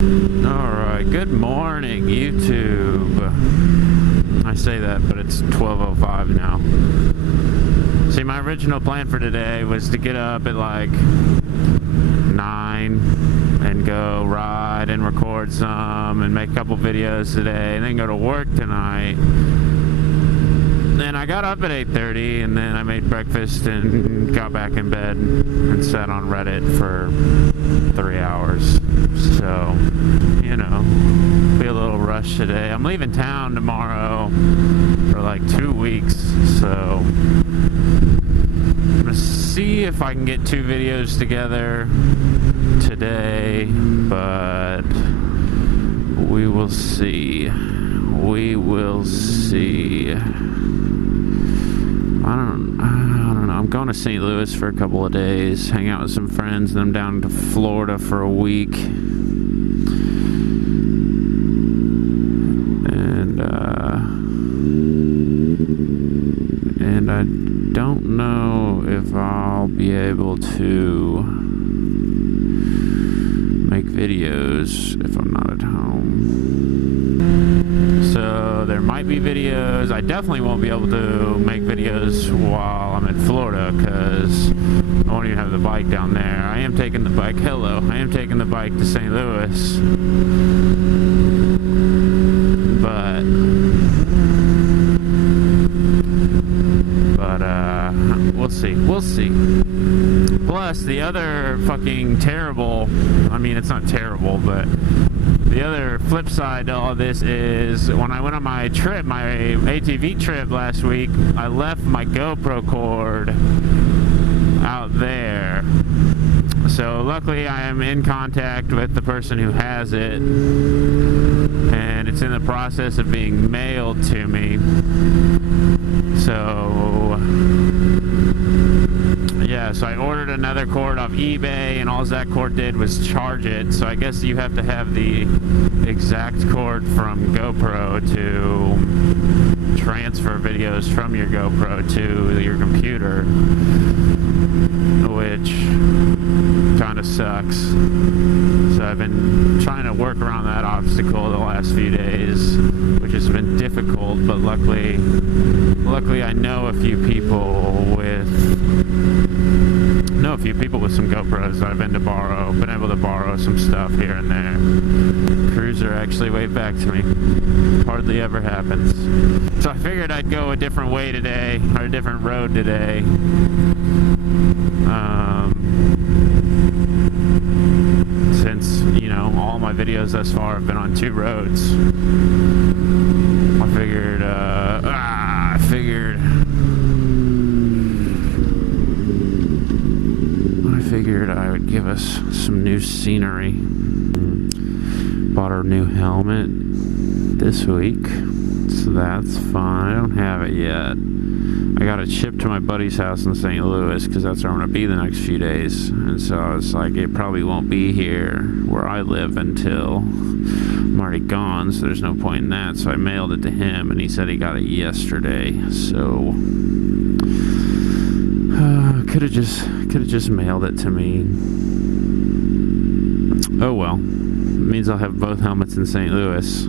Alright, good morning, YouTube. I say that, but it's 12:05 now. See, my original plan for today was to get up at like 9 and go ride and record some and make a couple videos today and then go to work tonight. And I got up at 8:30 and then I made breakfast and got back in bed and sat on Reddit for 3 hours. So, you know, be a little rush today. I'm leaving town tomorrow for like 2 weeks, so I'm gonna see if I can get 2 videos together today, but we will see. We will see. I don't know. I'm going to St. Louis for a couple of days, hang out with some friends, then I'm down to Florida for a week. And I don't know if I'll be able to make videos if I'm not at home. So there might be videos. I definitely won't be able to make videos while I'm in Florida because I won't even have the bike down there. I am taking the bike. Hello. I am taking the bike to St. Louis. But we'll see. We'll see. Plus, the other fucking terrible, I mean, it's not terrible, but the other flip side to all this is when I went on my trip, my ATV trip last week, I left my GoPro cord out there. So luckily I am in contact with the person who has it, and it's in the process of being mailed to me. So yeah, so I ordered another cord off eBay, and all that cord did was charge it. So I guess you have to have the exact cord from GoPro to transfer videos from your GoPro to your computer, which kind of sucks. So I've been trying to work around that obstacle the last few days, which has been difficult, but luckily I know a few people with some GoPros that I've been able to borrow some stuff here and there. Cruiser actually waved back to me. Hardly ever happens. So I figured I'd go a different way today, or a different road today. Since, you know, all my videos thus far have been on 2 roads. I figured I would give us some new scenery. Bought a new helmet this week, so that's fun. I don't have it yet. I got it shipped to my buddy's house in St. Louis because that's where I'm going to be the next few days. And so I was like, it probably won't be here where I live until I'm already gone, so there's no point in that. So I mailed it to him, and he said he got it yesterday. So could have just mailed it to me. Oh well. It means I'll have both helmets in St. Louis,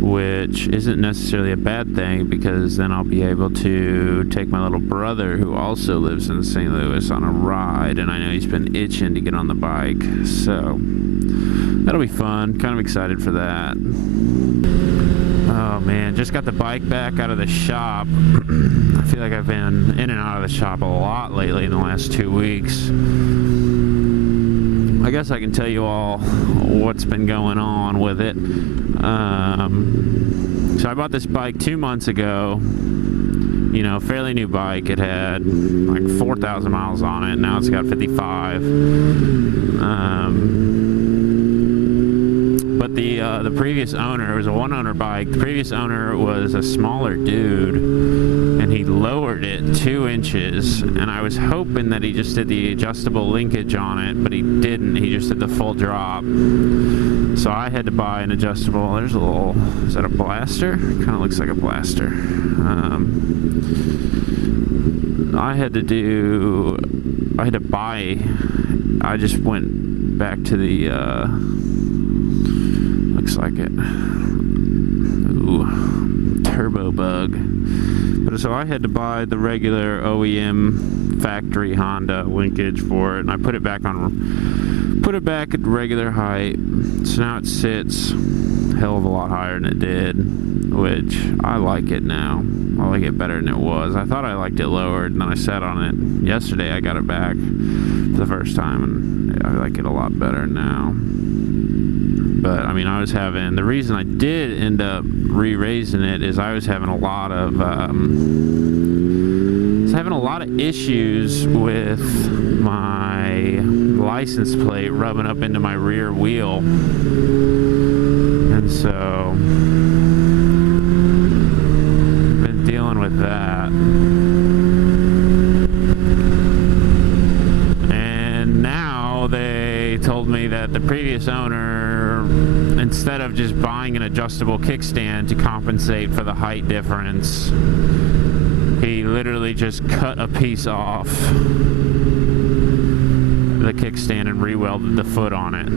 which isn't necessarily a bad thing because then I'll be able to take my little brother, who also lives in St. Louis, on a ride, and I know he's been itching to get on the bike, so that'll be fun. Kind of excited for that. Oh man, just got the bike back out of the shop. I feel like I've been in and out of the shop a lot lately in the last 2 weeks. I guess I can tell you all what's been going on with it. So I bought this bike 2 months ago. You know, fairly new bike. It had like 4,000 miles on it. Now it's got 55. But the previous owner, it was a one-owner bike. The previous owner was a smaller dude, and he lowered it 2 inches. And I was hoping that he just did the adjustable linkage on it, but he didn't. He just did the full drop. So I had to buy an adjustable. There's a little. Is that a blaster? Kind of looks like a blaster. I had to buy. I just went back to the, looks like it. Ooh, turbo bug. But so I had to buy the regular OEM factory Honda linkage for it, and I put it back at regular height. So now it sits a hell of a lot higher than it did, which I like it now. I like it better than it was. I thought I liked it lowered, and then I sat on it yesterday. I got it back for the first time, and I like it a lot better now. But I mean, the reason I did end up re-raising it is I was having a lot of issues with my license plate rubbing up into my rear wheel, and so I've been dealing with that. And now they told me that the previous owner, instead of just buying an adjustable kickstand to compensate for the height difference, he literally just cut a piece off the kickstand and re-welded the foot on it.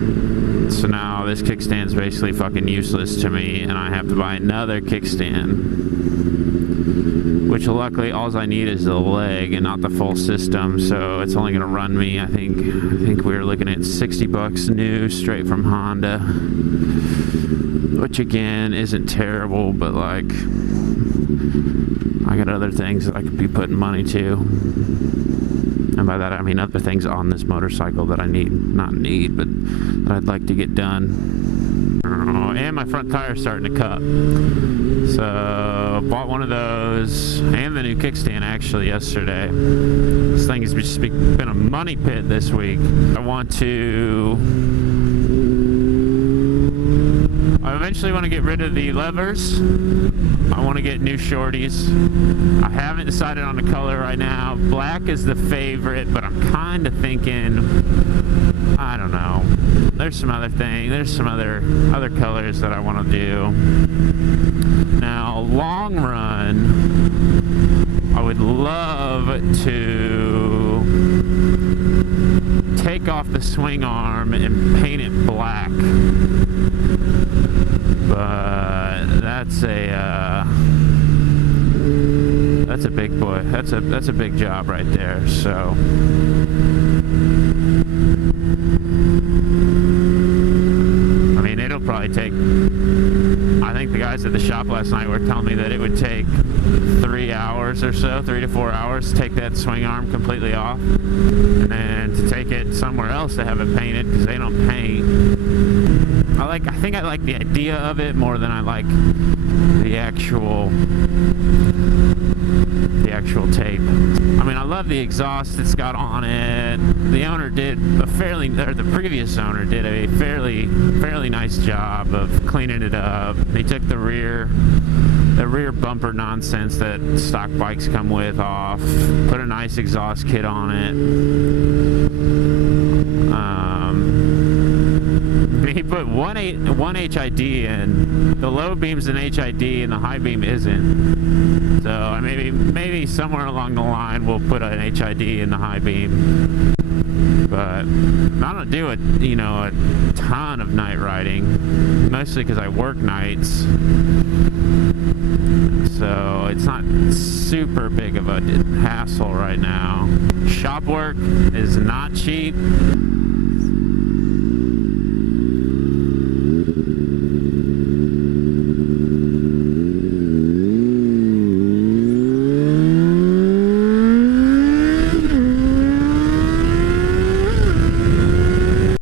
So now this kickstand is basically fucking useless to me, and I have to buy another kickstand, which luckily all I need is the leg and not the full system, so it's only going to run me, I think we were looking at $60 new straight from Honda, which again isn't terrible, but like I got other things that I could be putting money to, and by that I mean other things on this motorcycle that I not need, but that I'd like to get done. And my front tire's starting to cup, so bought one of those and the new kickstand actually yesterday. This thing has just been a money pit this week. I eventually want to get rid of the levers. I want to get new shorties. I haven't decided on the color right now. Black is the favorite, but I'm kind of thinking, I don't know. There's some other colors that I want to do. Now, long run, I would love to take off the swing arm and paint it black. But that's a big boy. That's a big job right there. So I mean, it'll probably take, I think the guys at the shop last night were telling me that it would take 3 hours or so, 3 to 4 hours to take that swing arm completely off, and then to take it somewhere else to have it painted, because they don't paint. I think I like the idea of it more than I like the actual tape. I mean, I love the exhaust it's got on it. The previous owner did a fairly nice job of cleaning it up. They took the rear bumper nonsense that stock bikes come with off, put a nice exhaust kit on it. He put one HID in. The low beam's an HID and the high beam isn't. So maybe somewhere along the line we'll put an HID in the high beam. But I don't do a ton of night riding, mostly because I work nights. So it's not super big of a hassle right now. Shop work is not cheap.